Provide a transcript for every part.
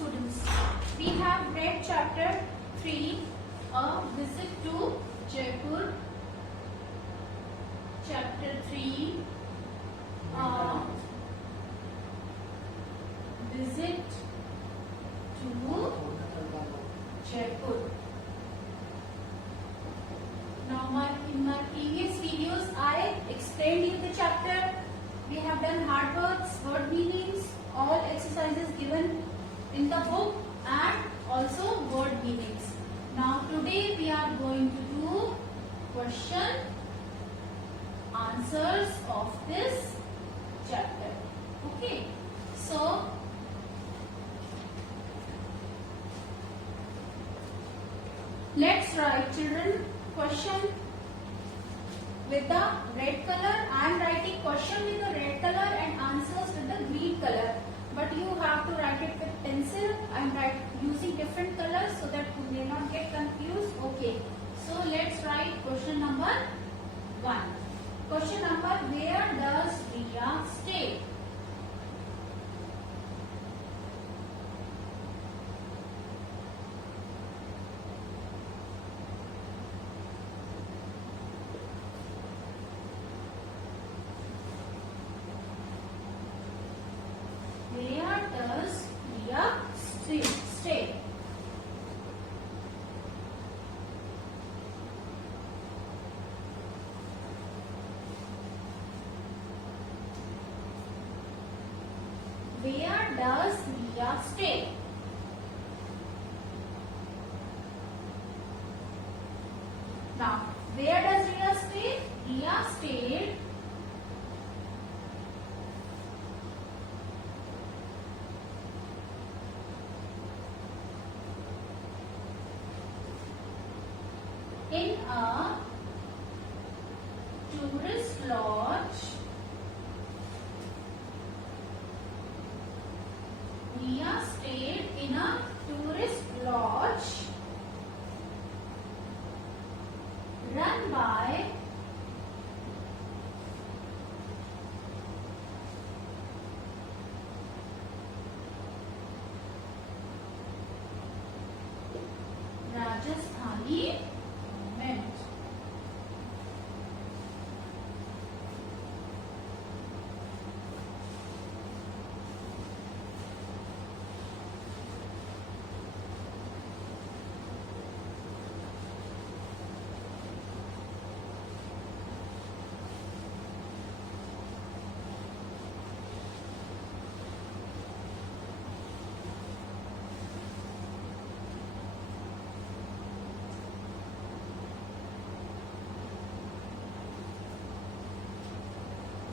students, we have read chapter 3, a visit to Jaipur. Chapter 3, a visit to Jaipur. Now in my previous videos I explained you the chapter. We have done hard words, word meanings, all exercises given in the book and also word meanings. Now today we are going to do question answers of this chapter. Okay, so let's write, children, question with the red color. I am writing question with the red color and answers with the green color. But you have to write it with pencil. I am using different colors so that you may not get confused. Okay. So let's write question number 1. Question number, where does Riya stay? Where does Riya stay? Where does Riya stay? Now, where does Riya stay? Riya stayed in a tourist lodge. Riya stayed in a tourist lodge run by Rajasthani government.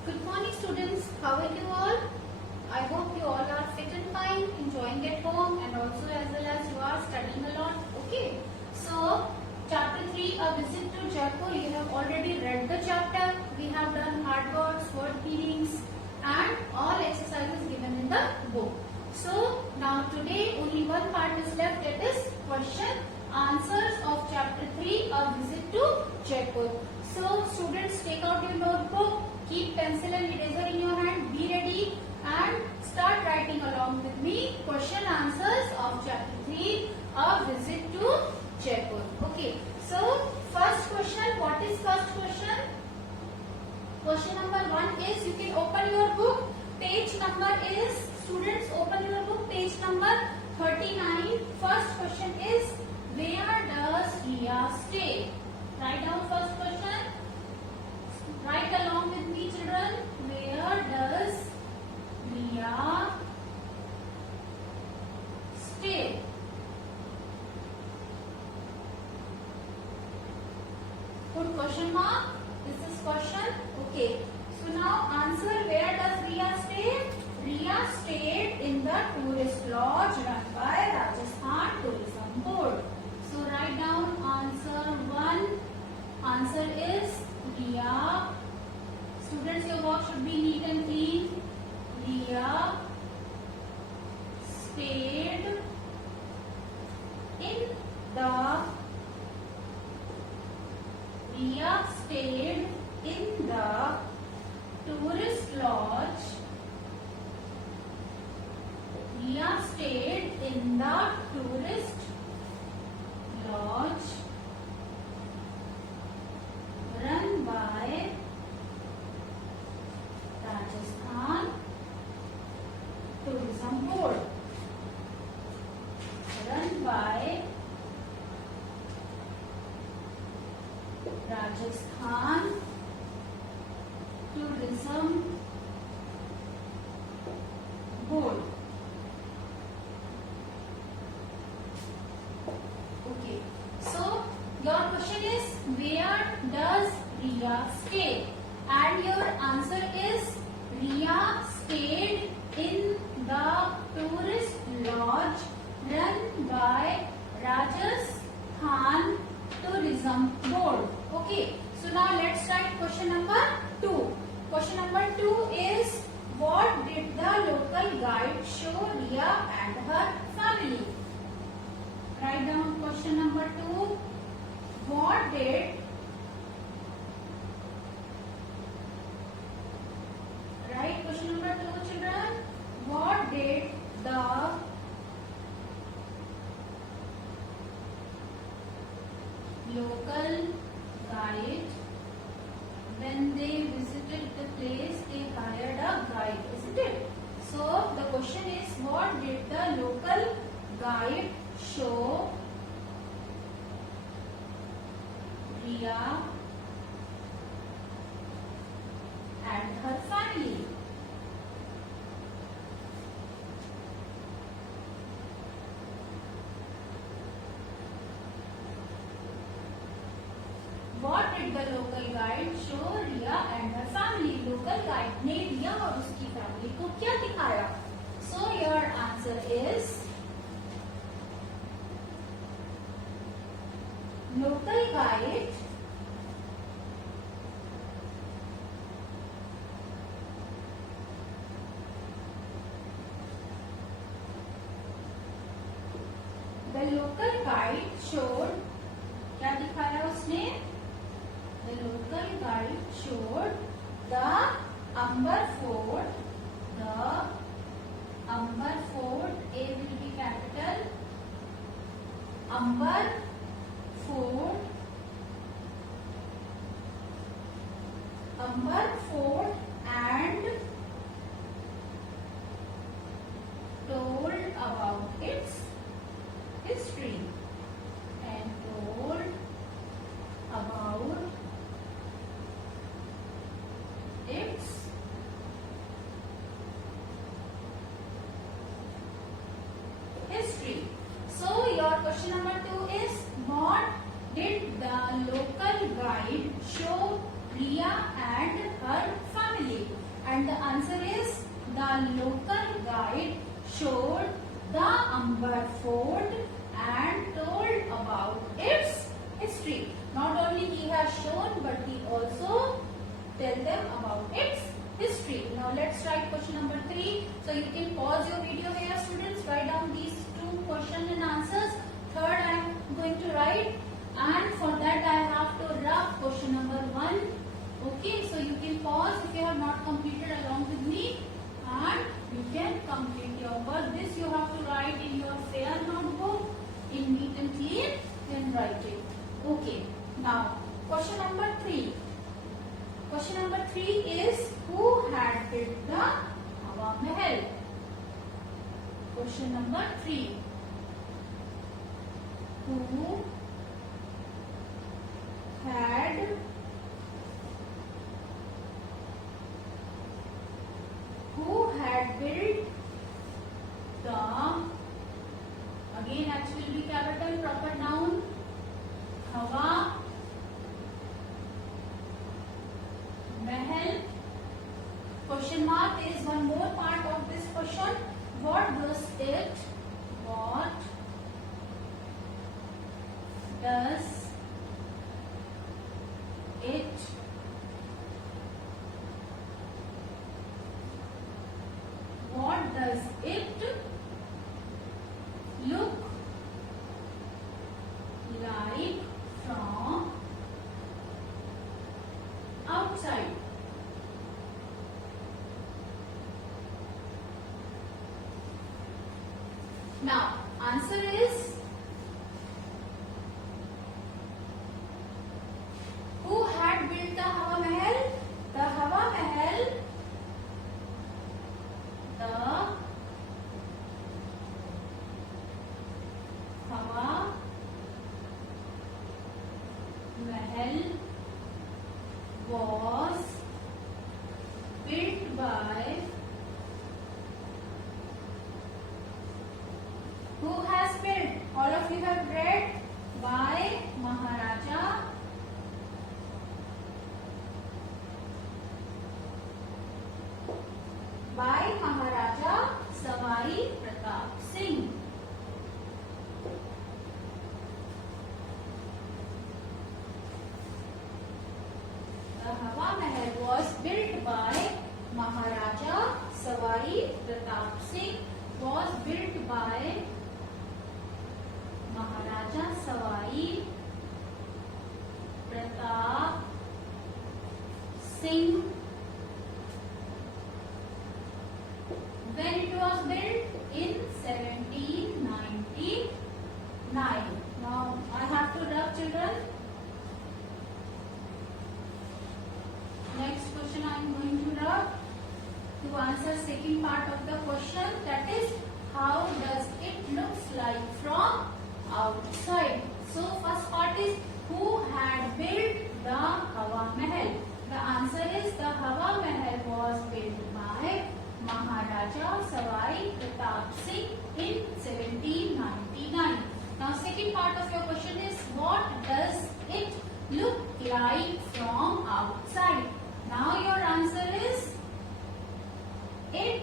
Good morning students, how are you all? I hope you all are fit and fine, enjoying at home and also as well as you are studying a lot. Okay, so chapter 3, a visit to Jaipur. You have already read the chapter. We have done hard words, word meanings and all exercises given in the book. So now today only one part is left, that is question answers of chapter 3, a visit to Jaipur. So students, take out your notebook. Keep pencil and eraser in your hand, be ready and start writing along with me question answers of chapter 3, a visit to Jaipur. Okay, so first question, what is first question? Question number 1 is, you can open your book, page number is, students open your book, page number 39. First question is, where does Riya stay? Write down first question. Write along with me, children. Where does Riya stay? Put question mark. This is question. Okay. So now answer, where does Riya stay? Riya stayed in the tourist lodge run by Rajasthan Tourism Board. So write down answer 1. Answer is Riya. Students, your work should be neat and clean. Riya stayed in the tourist lodge. Riya stayed in tourist lodge run by Rajasthan Tourism Board. Run by Rajasthan Tourism Board. Okay. So your question is, where does Riya stay? And your answer is, Riya stayed in the tourist lodge run by Rajasthan Tourism Board. Okay. So now let's write question number 2. Question number 2 is, what did the local guide show Riya and her family? Write down question number 2. What did Write question number 2, children. What did the local guide, when they visited the place, they hired a guide, isn't it? So the question is, what did the local guide show Riya and her family? What did the local guide show Riya and her family? Local guide ने रिया और उसकी family को क्या दिखाया? So your answer is, local guide showed, क्या दिखाया उसने? The local guide showed the Amber Fort. The Amber Fort, A will be capital. Amber Fort. Amber Fort and told about its history. And told about its history. So your question number 2 is, what did the local guide show Riya and her family? And the answer is, the local guide showed the Amber Fort and told about its history. Not only he has shown, but he also tell them about its history. Now let's write question number 3. So you can pause your video here, students. Write down these 2 questions and answers. Third I am going to write, and for that I have to rub question number 1. Okay, so you can pause if you have not completed along with me, and you can complete your work. This you have to write in your fair notebook in neat and clean. Then write it. Okay. Now question number 3. Question number 3 is, who had built the Hawa Mahal? Question number 3. Who had built the, again H will be capital, proper noun, Hawa Mahal. Question mark. There is one more part of this question. What does it? What does it look like from outside? Now Answer is who had built the Hawa Mahal? The Hawa Mahal, the Hawa Mahal was built by who has built? All of you have read by Maharaja Savai Pratap Singh. The Hawa Mahal was built by Maharaja Savai Pratap Singh. Was built by Maharaja Savai Pratap Singh. When it was built? In 1799. Now I have to rub, children. Next question I am going to rub to answer second part of the question, that is how does it looks like from outside. So first part is who had built the Hawa Mahal. The answer is the Hawa Mahal was built by Maharaja Savai Pratap Singh in 1799. Now second part of your question is what does it look like from outside. Now your answer is it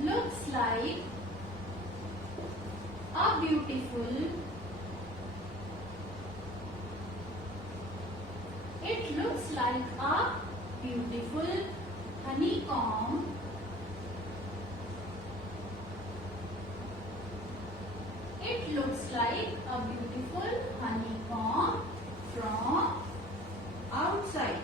looks like a beautiful honeycomb from outside.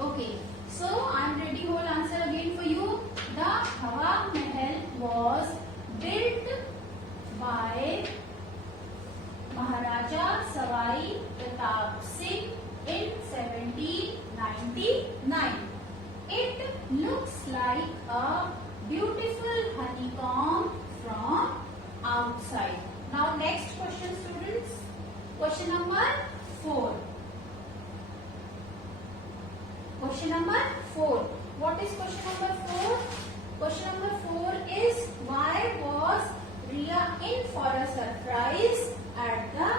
Okay, so I am ready whole answer again for you. The Hawa Mahal was built by Maharaja Savai Pratap Singh in 1799. It looks like a beautiful honeycomb from outside. Now next question, students. Question number 4. Question number 4. What is question number 4? Question number 4 is why was Riya in for a surprise at the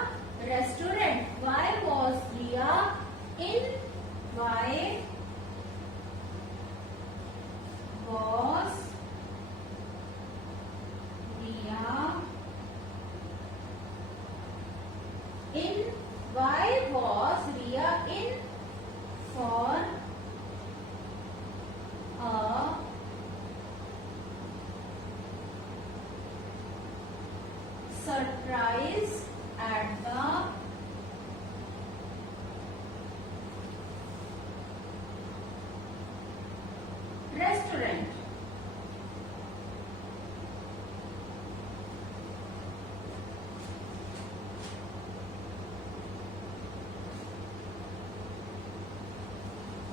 restaurant? Why was Riya in? Why was Riya in? Why was Riya in for a surprise at the restaurant?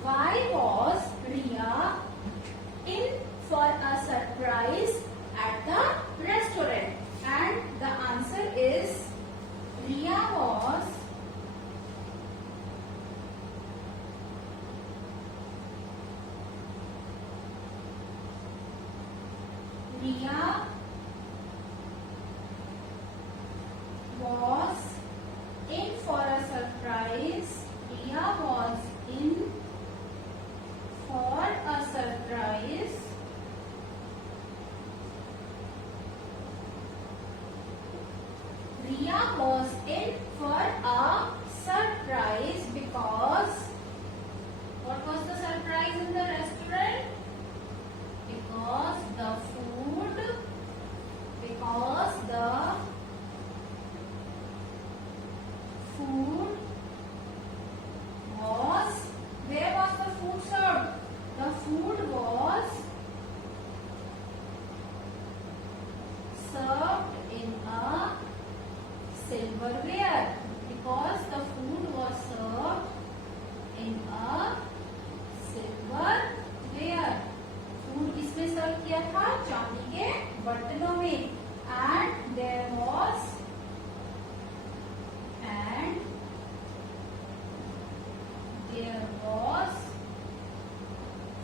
Why was Riya in for a surprise at the restaurant? And the answer is Riya was in for a surprise. Riya was in for a surprise Riya was in for a surprise because what was the surprise in the restaurant? Because the food was, where was the food served? The food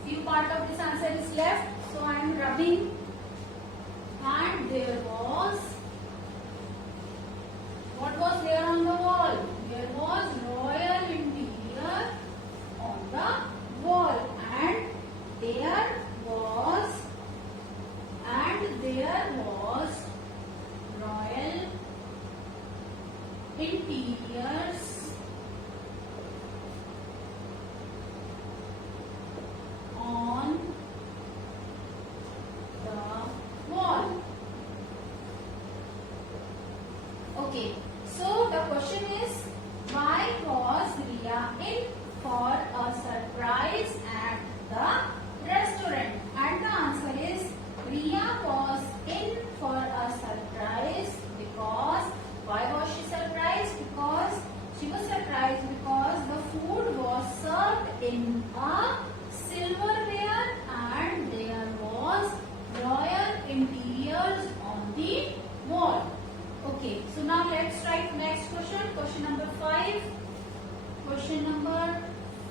Few part of this answer is left, so I am rubbing. And there was, what was there on the wall? There was royal interior on the wall, and there was royal interiors on the wall. Okay, so the question is, why was Riya in for a surprise at the restaurant? And the answer is, Riya was in for a surprise because, why was she surprised? Because she was surprised because the food was served in a silverware and there was royal interiors on the wall. Okay, so now let's write next question. Question number 5. Question number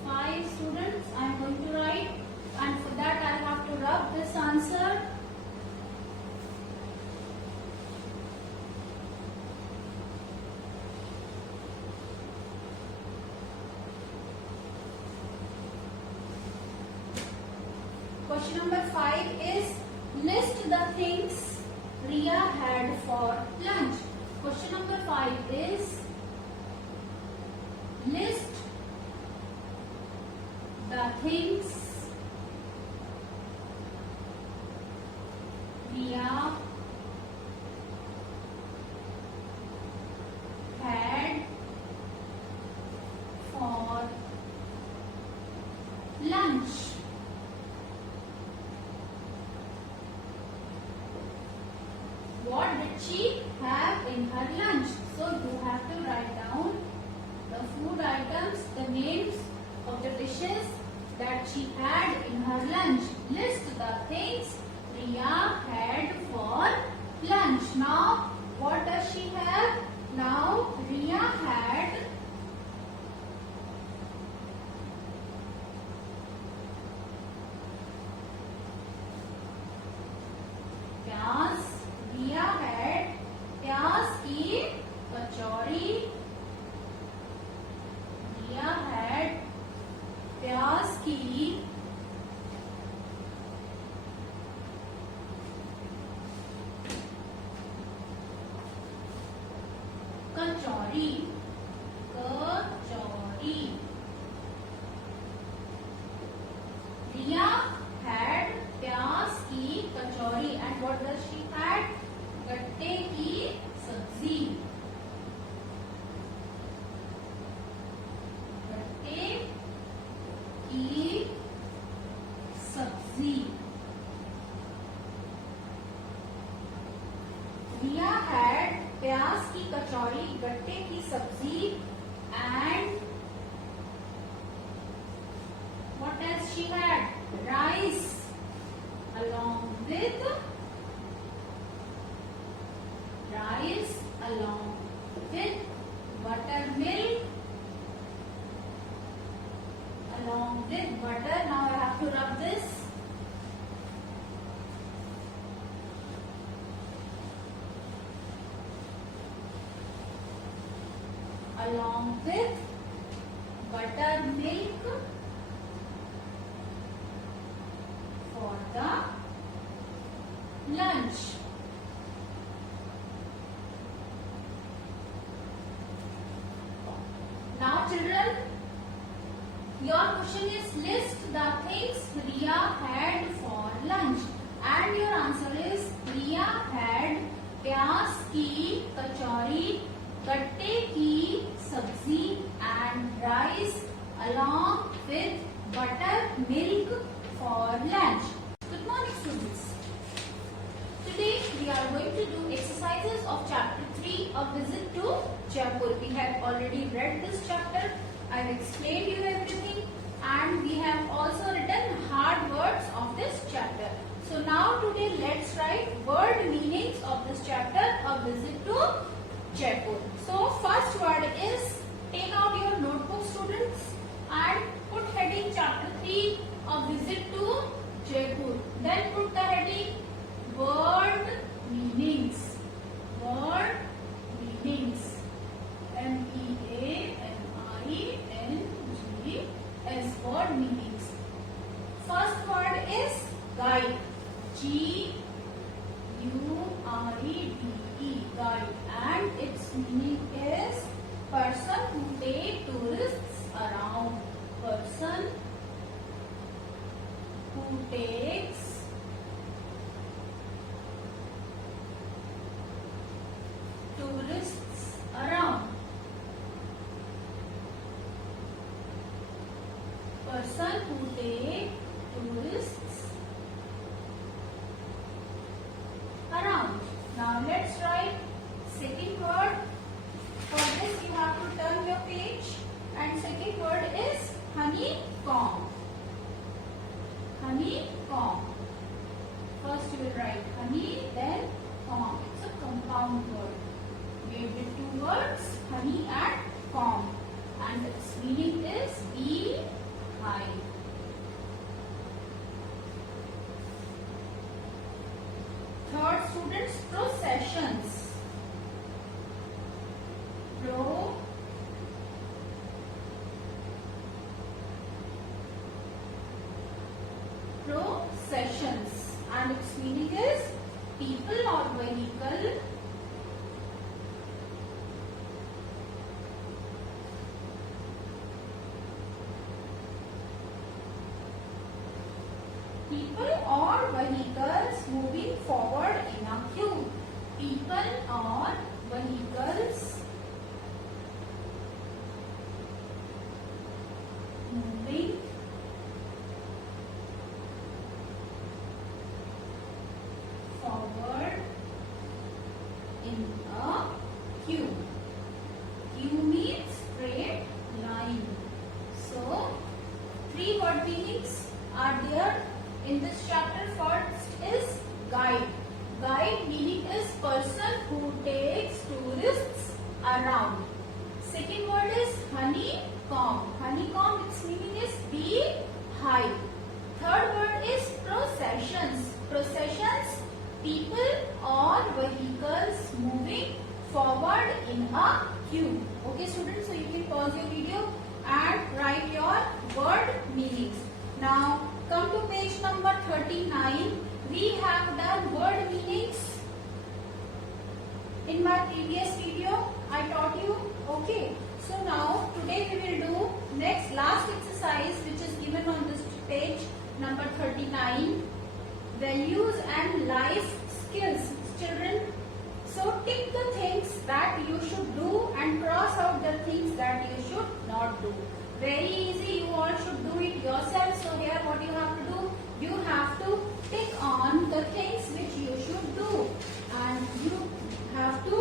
5, students, I am going to write, and for that I have to rub this answer. Question number 5 is, list the things Riya had for lunch. Question number 5 is, list the things Riya had for lunch. What did she have in her lunch? So you have to write down the food items, the names of the dishes that she had in her lunch. List the things Riya had for lunch. Now, what does she have? Now, Riya had प्याज की कचौरी. Riya had प्याज की कचौरी. Riya had प्याज की कचौरी, and what does she had? गट्टे की सब्जी. गट्टे की सब्जी. Riya had प्याज की कचौरी, गट्टे की सब्जी, and what else she had? Rice along with buttermilk, along with butter. Now I have to rub this. Along with buttermilk for the lunch. Now children, your question is, list the things Riya had for lunch, and your answer is, Riya had प्याज की कचौरी, गट्टे की सब्जी and rice along with buttermilk for lunch. Good morning students. Today we are going to do exercises of chapter 3 of visit to Jaipur. We have already read this chapter. I have explained you everything, and we have also written hard words of this chapter. So now today let's write word meanings of this chapter of visit to Jaipur. So first word is, take out your notebook students and put heading chapter 3 of visit to Guide. G-U-R-E-D-E. Guide. And its meaning is person who take tourists around. Person who takes tourists around. Person who take tourists around. Now let's write second word. For this you have to turn your page, and second word is honeycomb. Honeycomb. First you will write honey, then comb. It's a compound word made with two words, honey and comb, and its meaning is beehive. Third, students, processions. Processions, and its meaning is people or vehicle vehicles moving forward in a queue. People or vehicles moving forward in a queue. Queue means straight line. So, three word meanings are there in this chapter. First is guide. Guide meaning is person who takes tourists around. Second word is honeycomb. Honeycomb, its meaning is beehive. Third word is processions. Processions, people or vehicles moving forward in a queue. Okay students, so you can pause your video and write your word meanings. Now come to page number 39. We have done word meanings in my previous video. I taught you. Okay. So now today we will do last exercise, which is given on this page number 39. Values and life skills. Children, so tick the things that you should do and cross out the things that you should not do. Very easy, you all should do it yourself. So here what you have to do, you have to tick on the things which you should do, and you have to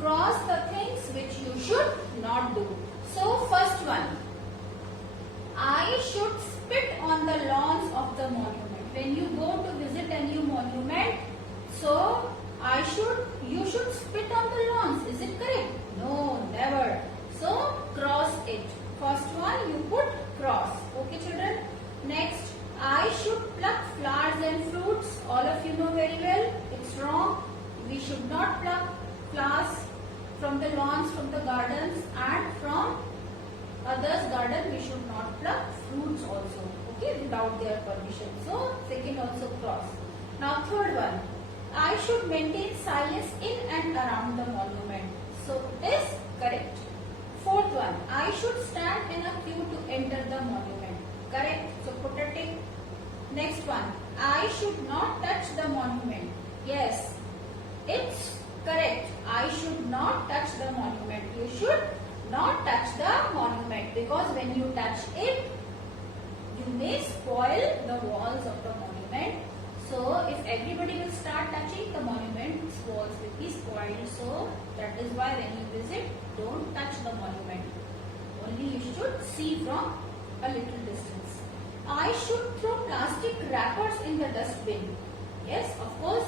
cross the things which you should not do. So first one, I should spit on the lawns of the monument. When you go to visit a new monument, so you should spit on the lawns. Is it correct? No, never. So cross it. First one you put cross. Okay children. Next, I should pluck flowers and fruits. All of you know very well. It's wrong. We should not pluck flowers from the lawns, from the gardens, and from others' garden. We should not pluck fruits also. Okay, without their permission. So second also cross. Now third one, I should maintain silence in and around the monument. So it is correct. Fourth one, I should stand in a queue to enter the monument. Correct. So put a tick. Next one, I should not touch the monument. Yes, it's correct. I should not touch the monument. You should not touch the monument, because when you touch it, you may spoil the walls of the monument. So if everybody will start touching, the monument's walls will be spoiled. So that is why when you visit, don't touch the monument. Only you should see from a little distance. I should throw plastic wrappers in the dustbin. Yes, of course,